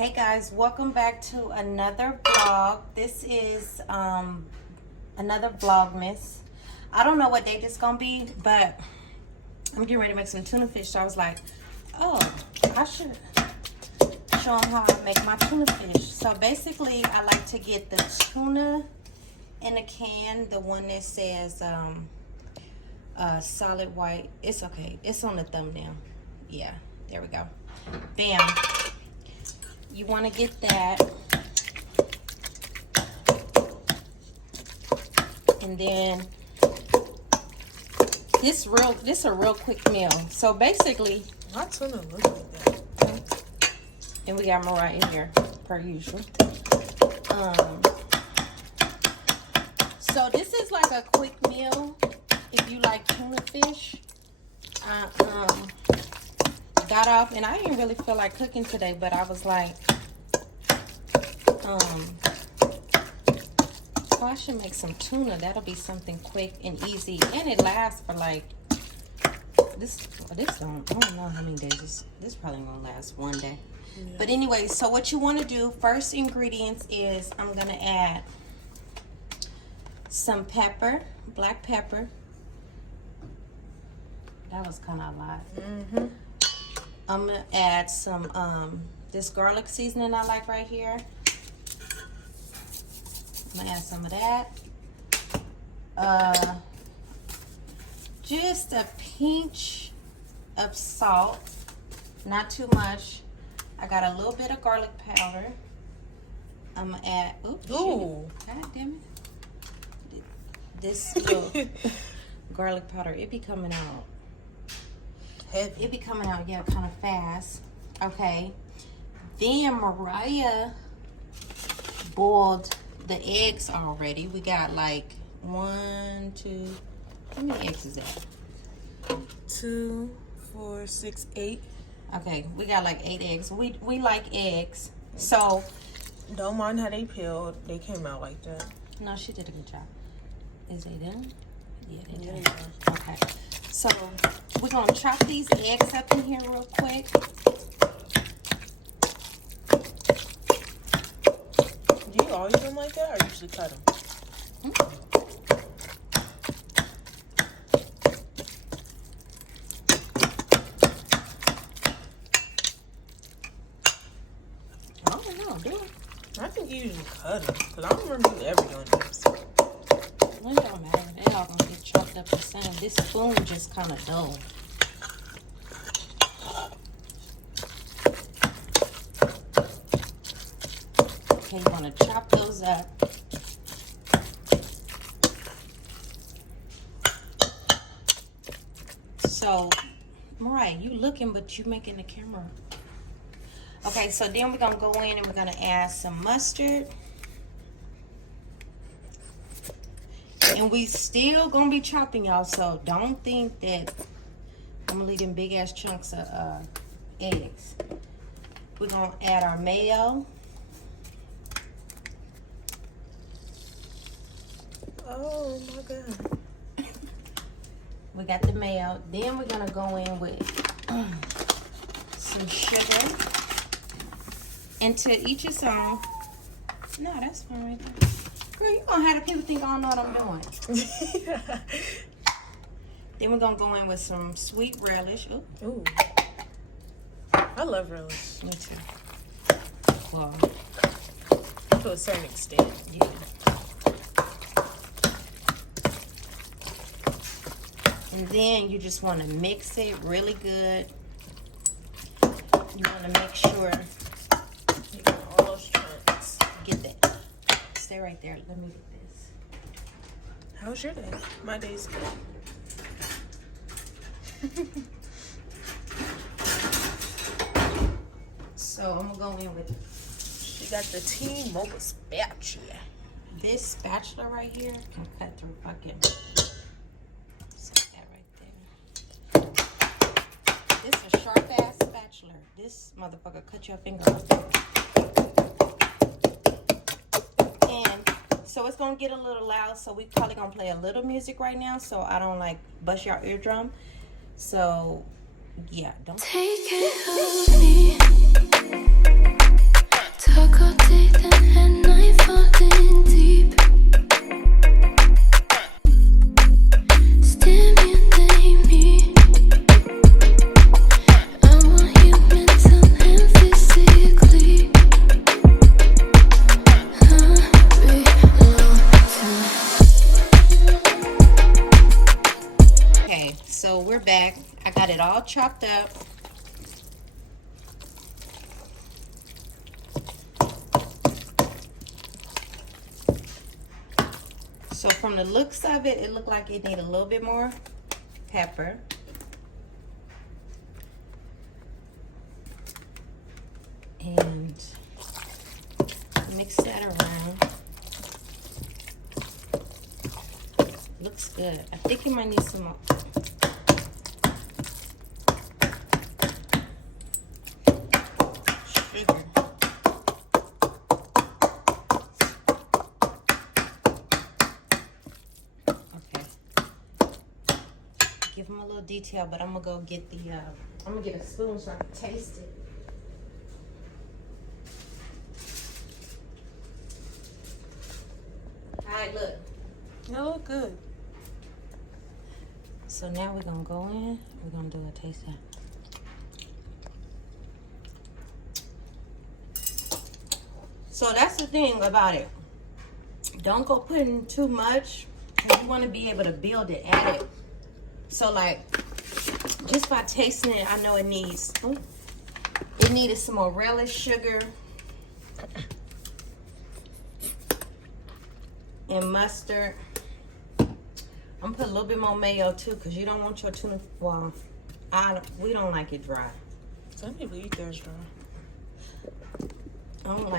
Hey guys, welcome back to another vlog. This is another Vlogmas. I don't know what date it's gonna be, but I'm getting ready to make some tuna fish. So I was like, oh, I should show them how I make my tuna fish. So basically, I like to get the tuna in a can, the one that says solid white. It's okay. It's on the thumbnail. Yeah, there we go. Bam. You want to get that, and then this a real quick meal. So basically, my tuna looks like that. And we got Mariah here per usual. So this is like a quick meal if you like tuna fish. Got off, and I didn't really feel like cooking today, but I was like, so I should make some tuna. That'll be something quick and easy, and it lasts for like this don't, I don't know how many days. This probably gonna last one day. Yeah. But anyway, so what you want to do, first ingredients is I'm gonna add some pepper, black pepper. That was kind of a lot. Mm-hmm. I'm gonna add some this garlic seasoning I like right here. I'm gonna add some of that. Just a pinch of salt, not too much. I got a little bit of garlic powder. I'm gonna add. Oops, ooh, God damn it! This little garlic powder, it be coming out. Heavy. It be coming out, yeah, kind of fast. Okay. Then Mariah boiled the eggs already. We got like 1, 2. How many eggs is that? 2, 4, 6, 8. Okay, we got like 8 eggs. We like eggs. So don't mind how they peeled. They came out like that. no, she did a good job. Is they done? Yeah, they done. Yeah. Okay. So we're gonna chop these eggs up in here real quick. Do you always do them like that, or usually cut them? I don't know, do it. I think you usually cut them, because I don't remember you ever doing this. Well, it don't matter. They all gonna get chopped up the same. This spoon just kind of dull. Okay, you want to chop those up. So, Mariah, you looking, but you making the camera. Okay, so then we're gonna go in and we're gonna add some mustard. And we still gonna be chopping, y'all, so don't think that I'm gonna leave them big ass chunks of eggs. We're gonna add our mayo. Oh my god. We got the mayo. Then we're gonna go in with some sugar. And to each his own. No, that's fine right there. Girl, you gonna have the people think I don't know what I'm doing. Yeah. Then we're gonna go in with some sweet relish. Ooh. Ooh. I love relish. Me too. Well, to a certain extent. yeah. And then you just want to mix it really good. You want to make sure You got all those chunks. get that. Stay right there. Let me get this. How's your day? My day's good. So I'm gonna go in with She got the T-Mobile spatula. this spatula right here. Can cut through fucking. Set that right there. This is a sharp ass spatula. This motherfucker cut your finger off. And so it's gonna get a little loud. So we probably gonna play a little music right now, so I don't like bust your eardrum. So yeah, don't. Take it of me. all chopped up. So from the looks of it, it looked like it needed a little bit more pepper. And mix that around. Looks good. I think you might need some more. Sugar. Okay. Give them a little detail, but I'm gonna go get the. I'm gonna get a spoon so I can taste it. All right, look. That look good. So now we're gonna go in. We're gonna do a taste test. So that's the thing about it. Don't go putting too much, because you want to be able to build it, add it. So like, just by tasting it, I know it needs. It needed some more relish, sugar, and mustard. I'm gonna put a little bit more mayo too, because you don't want your tuna. Well, we don't like it dry. Some people eat theirs dry. I don't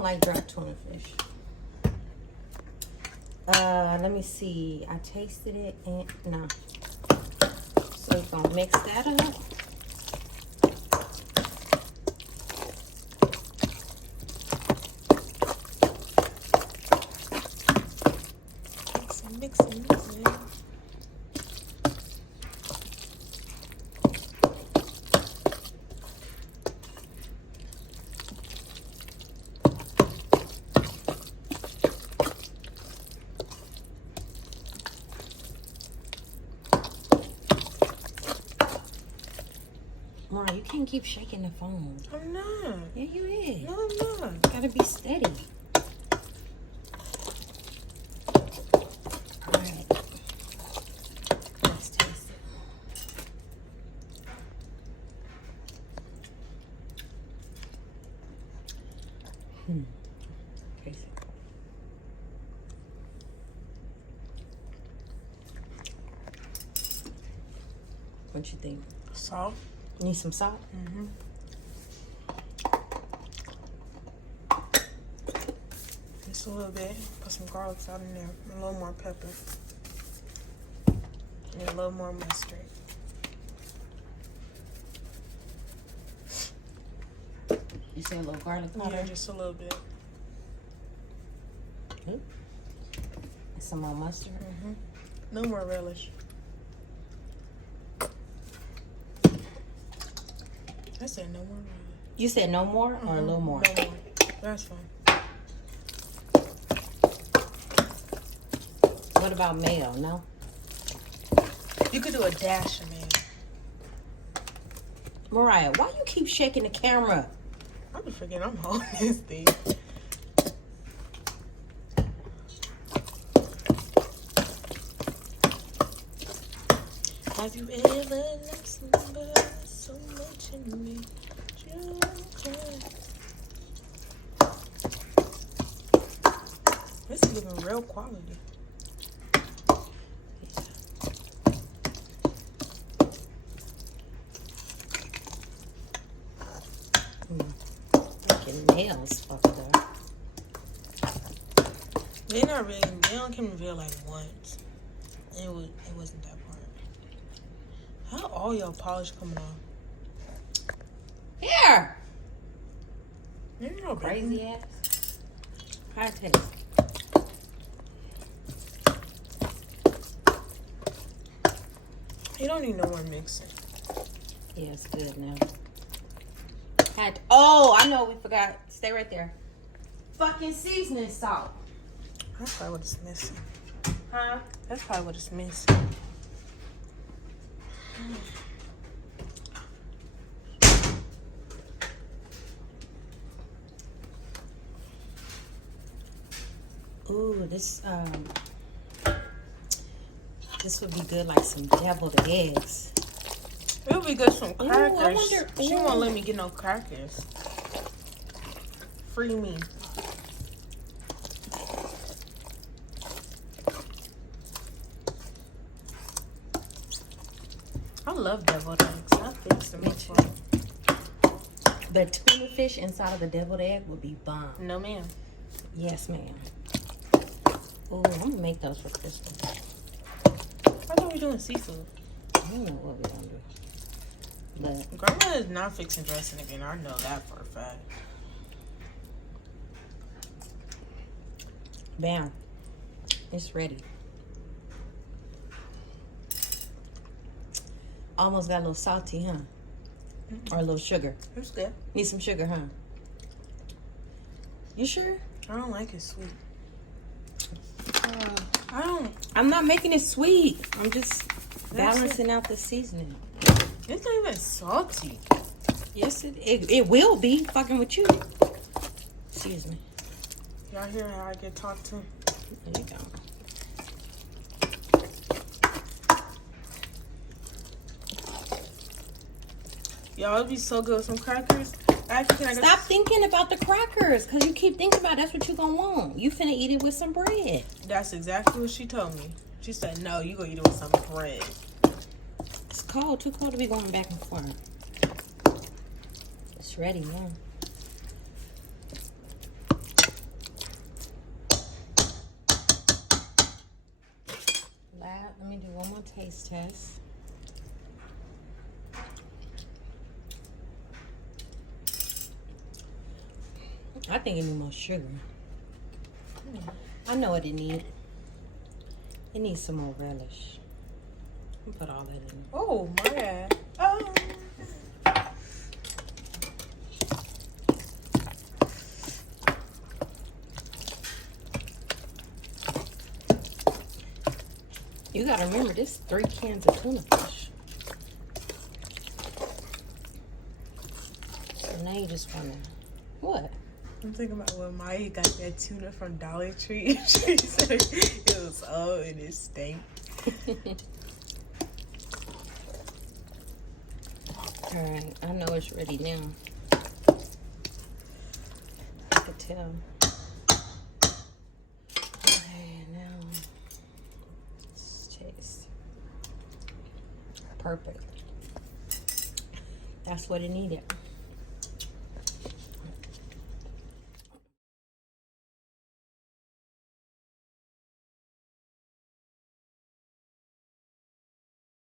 like dry tuna fish. Let me see. I tasted it and no. So we're gonna mix that up. Mixing. Mara, you can't keep shaking the phone. I'm not. Yeah, you is. No, I'm not. You gotta be steady. Alright. Let's taste it. Taste it. What you think? Salt. Need some salt? Mm-hmm. Just a little bit. Put some garlic salt in there. A little more pepper. And a little more mustard. You say a little garlic powder? Yeah, just a little bit. And some more mustard? Mm-hmm. No more relish. I said no more relish. You said no more or a little more? No more. That's fine. What about mayo? No? You could do a dash of mayo. Mariah, why you keep shaking the camera? I'm just forgetting I'm holding this thing. Have you ever loved somebody so much in me? This is giving real quality. Making nails fucked up. They don't come reveal like once. It wasn't that part. How all your polish coming off? Here! You're no Crazy ass. How it taste? You don't need no more mixing. Yeah, it's good now. Oh, I know we forgot. Stay right there. Fucking seasoning salt. That's probably what it's missing. Huh? That's probably what it's missing. Ooh, this This would be good like some deviled eggs. It would be good some crackers. I wonder, she won't let me get no crackers. Free me. I love deviled eggs. I think so much fun. The tuna fish inside of the deviled egg would be bomb. No, ma'am. Yes, ma'am. Oh, I'm gonna make those for Crystal. I thought we were doing seafood. I don't know what we're gonna do. But Grandma is not fixing dressing again. I know that for a fact. bam. It's ready. Almost got a little salty, huh? Or a little sugar. It's good. Need some sugar, huh? You sure? I don't like it sweet. I don't. I'm not making it sweet. I'm just balancing out the seasoning. It's not even salty. Yes, it will be fucking with you. Excuse me. Y'all hear how I get talked to? There you go. Y'all, it'd be so good with some crackers. Actually, can I Stop thinking about the crackers, because you keep thinking about that's what you gonna want. You finna eat it with some bread. That's exactly what she told me. She said, no, you gonna eat it with some bread. It's cold. Too cold to be going back and forth. It's ready now. Let me do one more taste test. I think it needs more sugar. I know what it needs. It needs some more relish. I'll put all that in. Oh, my God. Oh. You gotta remember, this is 3 cans of tuna fish. So now you just wanna, what? I'm thinking about when Maya got that tuna from Dollar Tree. She said it was old and it stank. Alright, I know it's ready now. I could tell. Okay, now let's taste. Perfect. That's what it needed.